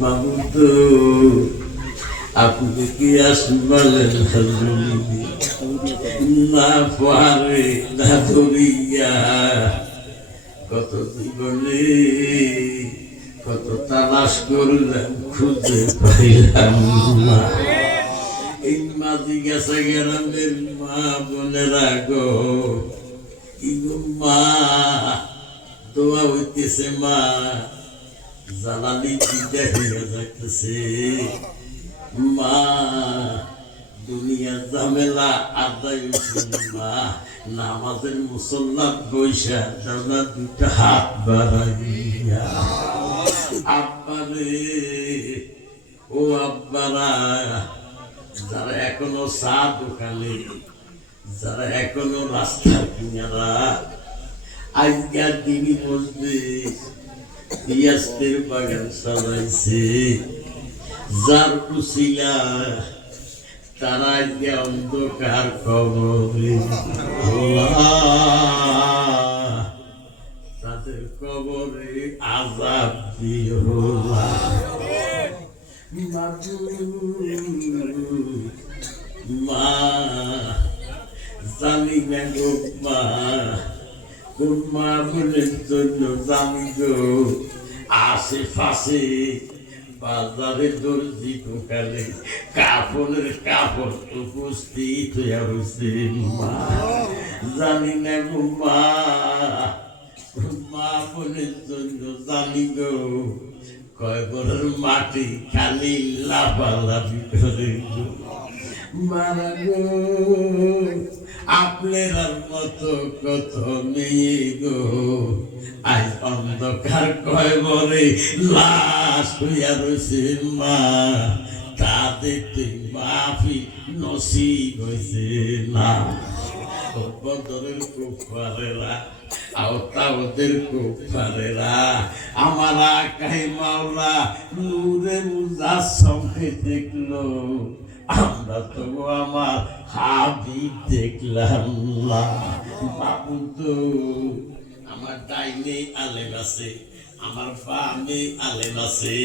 বাবু তো আপনি কি আসবেন না পারে না ধরিয়া। কত জীবনে কত তালাশ করলাম, খুঁজে পাইলাম না। এই মাঝি গেছে গ্রামের মা বোনেরা গো মা? দোয়া হইতেছে মা। জ্বালানি চিন্তা হইয়া যাইতেছে। মা, দুনিয়া ঝামেলা আদায় মা, নামাজের মুসল্লাত বৈশা দাদা দুটা হাত বাড়াইয়া। আব্বারে, ও আব্বারা, যারা এখনও চা দোকানে, যারা এখনও রাস্তার কিনারা আজকাল দিনই বসবে। পিয়াস্তের বাগান সাজাইছে। যার কুশিলা তারা আজকে অন্ধকার কবরে তাদের কবরে আজাব দিও। মা জানি না মা। কোন মা জন্য জানি আশেপাশে বাজারে দর্জি দোকানে কাপড়ের কাপড় উপস্থিত হইয়া হয়েছে, মা জানি না গো মা মা বোনের জন্য জানি গো কয় ঘরের মাটি খালি লাফালাফি করে। মারা গো। আপনার মতো কত মেয়ে গো। আজ অন্ধকার কয় বলে লাশ হইয়া রয়েছে মা। তাদের তুই মাফি নসিব হয়েছে না। বদরের কুফারেরা আওতা ওদের কুফারেরা আমার আকাই মাওলা নূরে সঙ্গে দেখল। আমরা তো আমার হাবি দেখলাম না। বাবু তো আমার ডাইনে আলেম আছে, আমার বামে আলেম আছে,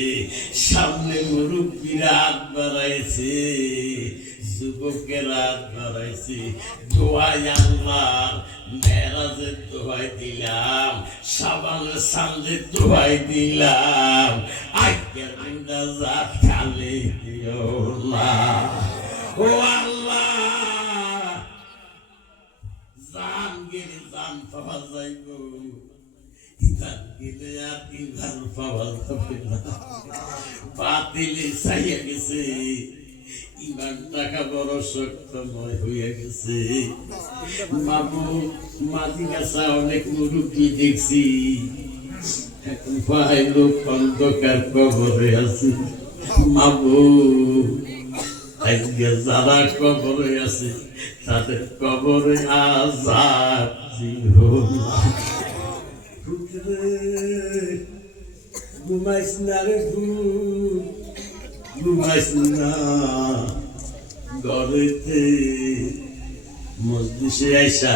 সামনে মুরব্বীরা হাত বাড়াইছে, যুবকেরা হাত বাড়াইছে, দোয়াই আল্লাহ মেরাজের দোয়াই দিলাম সাবানের সামনে দোয়াই দিলাম দিনটা যা খালি জান গেলে আর ইমান পাওয়া যাবে না গেছে ইমান টাকা বড় শক্তময় হইয়া গেছে মামু মাঝি গাছা অনেক মুরুব্বী দেখছি লোক অন্ধকার কবরে আছে। মামু, আজকে যারা কবরে আছে, তাদের কবরে আজাদ ঘুমাইস না রে ঘুমাইস না। ঘরেতে মসজিষে আইসা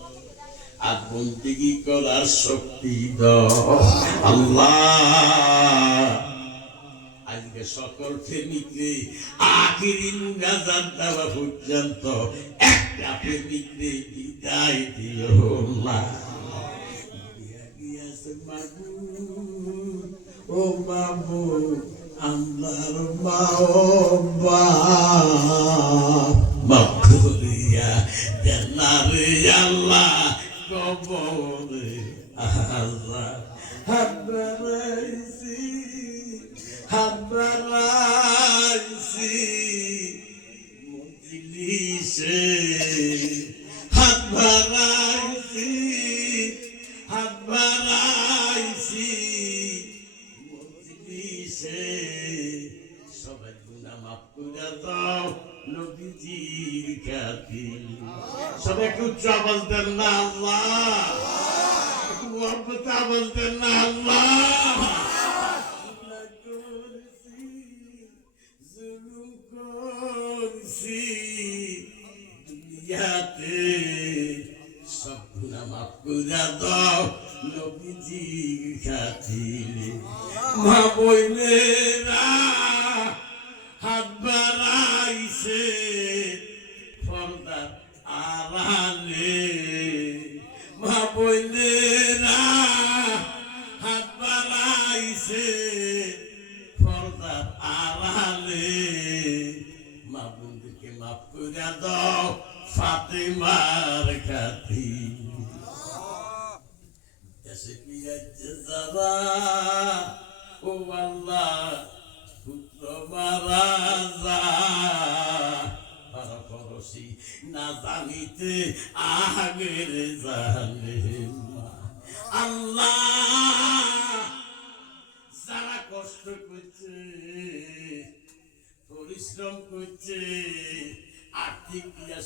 আর বন্দিগি করার শক্তি দাও? আল্লাহ! আজকে সকল প্রেমিকরে আখিরি মুনাজাত দেওয়া পর্যন্ত একটা প্রেমিকরে বিদায় দিয়া গিয়াছে ও বাবু আমার মা ও হাত বাড়াইছি বাড়াইছে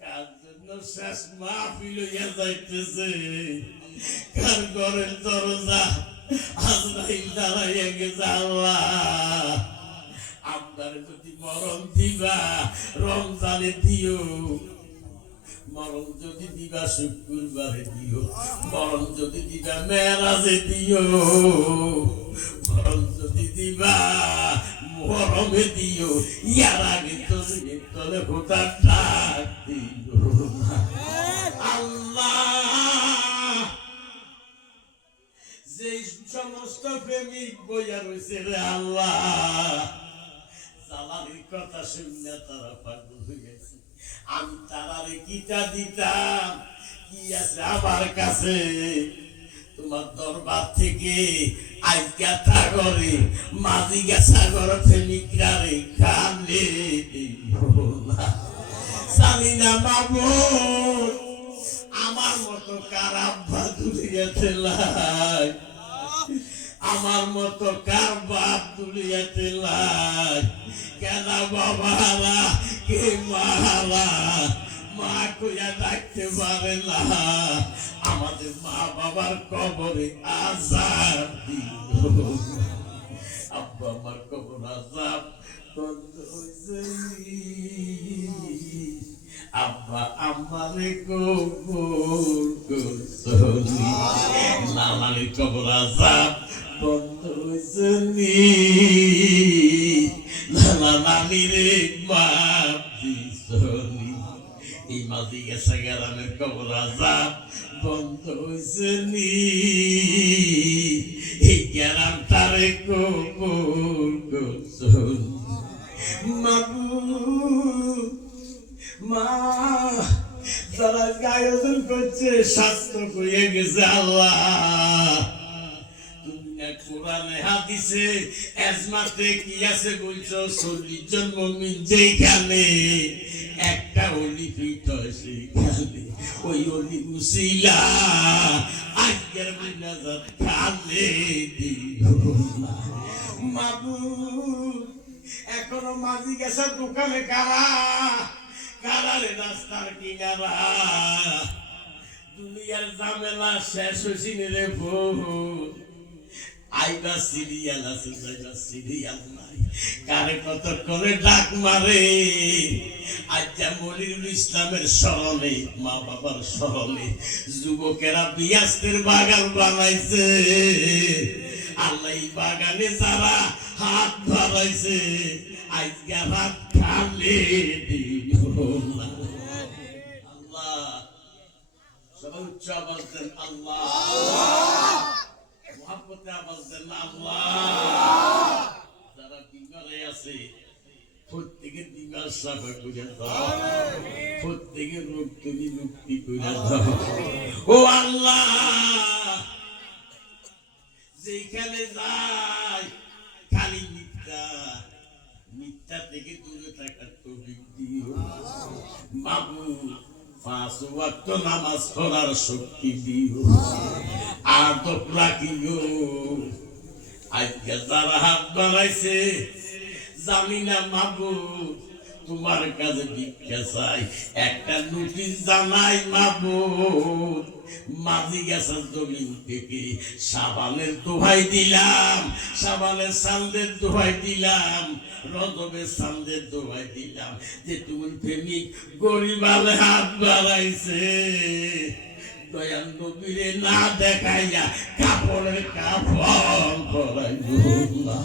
কার জন্য শেষ মাহফিল যাইতেছে? কার ঘরের দরজা আজরাইল দাঁড়াইয়া গেছে আপনার যদি মরণ দিবা, রমজানে দিও। মরণ যদি দিবা, শুক্রবারে দিও। মরণ যদি দিবা, মেরাজে দিও। দিবা। মরমে দিও ইয়ার আগে ভোটার ডাক আল্লাহ! যে সমস্ত প্রেমিক বইয়া রয়েছে রে আল্লাহ জালালির কথা শুনে তারা পাগল হয়ে গেছে। আমি তারারে কিটা দিতাম, কি আছে আমার কাছে? তোমার দরবার থেকে আজকা সাগরে মাঝিগা সাগর প্রেমিকরা রে কানে জানি না বাবু আমার মতো কারাব্বা দূরে গেছে আমার মতো কার বাপ লাই। কেন কে মারা মা কইয়া ডাকতে পারে না আমাদের মা বাবার কবরে আজাব দিল আব্বা আমার কবর আজাব বন্ধ হয়েছে আব্বা নানা রে দিছনি মাঝি গেছে কবর আজাব বন্ধ হয়েছে এই গ্রাম তারে কবর করছনি। মাবুদ মা, যারা আয়োজন করছে, স্বাস্থ্য হয়ে গেছে আল্লাহ। কোরআনে হাদিসে এজমাতে কি আছে বলছো? চল্লিশ জন মমিন যেখানে অলি ফিট হয় ওই অলি উসিলা আজকের মিনাজাত কালে দিও না মাবুদ এখনও মাঝি গেছে দোকানে কারা কারারে রাস্তার কিনারা দুনিয়ার ঝামেলা শেষ হয়েছি রে বউ আইবা সিরিয়াল আছে যাইবা সিরিয়াল নাই। কারে কত করে ডাক মারে? আজ্জা ইসলামের স্মরণে, মা বাবার স্মরণে যুবকেরা বাগান বানাইছে। আল্লাহ বাগানে যারা হাত ধরাইছে, আজকে রাত খালে আল্লাহ, সবাই উচ্চ আল্লাহ। মহাপতে আওয়াজ দেন আল্লাহ! যারা বিমারে আছে প্রত্যেকের বিমার সাফা করে দাও। প্রত্যেকের রোগ তুমি মুক্তি করে দাও। ও আল্লাহ! যেখানে যাই খালি মিথ্যা মিথ্যা থেকে দূরে থাকার তৌফিক দিও। পাঁচ ওয়াক্ত নামাজ পড়ার শক্তি দিও। আদব রাখিও। আজকে যারা হাত বাড়াইছে জানি না মাবু তোমার কাছে ভিক্ষা চাই একটা নোটিশ জানাই মাবু মাঝি গেছে জমিন থেকে, সাবানের দোহাই দিলাম, সাবানের সান্দের দোহাই দিলাম, রজবের সান্দের দোহাই দিলাম যে তুমি প্রেমিক হাত বাড়াইছে। দয়াল নবীরে না দেখাইয়া কাপড়ের কাপড় করাইব না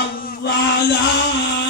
আল্লাহ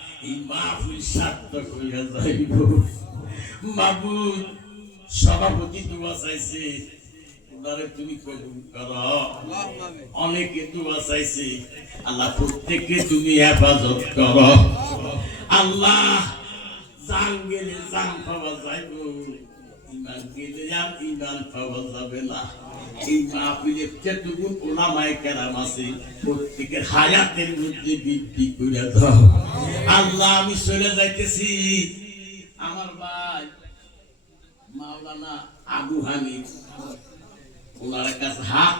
এই মাহফিল সার্থক হইয়া যাইব। মাবুদ সভাপতি চাইছে। ওনারে তুমি কবুল করো। অনেকে দোয়া চাইছে। আল্লাহ প্রত্যেককে তুমি হেফাজত করো। আল্লাহ জান গেলে জান পাওয়া যাইব। ইমান আর ইমান না এই মাহফিলে ওলামায়ে কেরাম আছে প্রত্যেকের হায়াতের মধ্যে বৃদ্ধি করে দাও আল্লাহ, আমি চলে যাইতেছি। আমার ভাই মাওলানা আবু ওনার কাছে হাত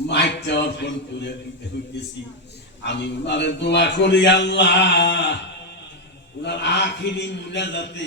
মাইকটা অর্পণ করে দিতে হইতেছি। আমি ওনারে দোয়া করি আল্লাহ। ওনার আখিরি তাবারুক হবে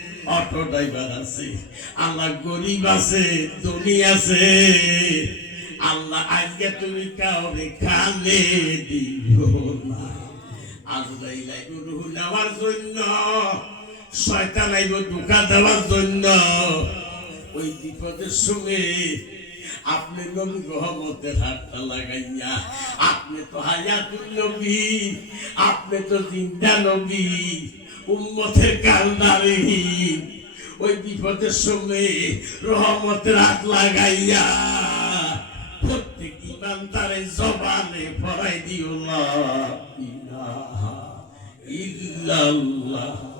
অটো ড্রাইভার আছে আল্লাহ গরিব আছে, ধনী আছে। আল্লাহ আজকে তুমি কাউরে খালে নেওয়ার জন্য, শয়তান আইব ধোকা দেওয়ার জন্য। ওই বিপদের সঙ্গে আপনি নবী রহমতের হাতটা লাগাইয়া, আপনি তো হায়াতুল নবী, আপনি তো জিন্দা নবী। উম্মতের কান্দারি ওই বিপদের সঙ্গে রহমতের হাত লাগাইয়া প্রত্যেক ইমান তারে জবানে পড়াই দিও ইল্লাল্লাহ।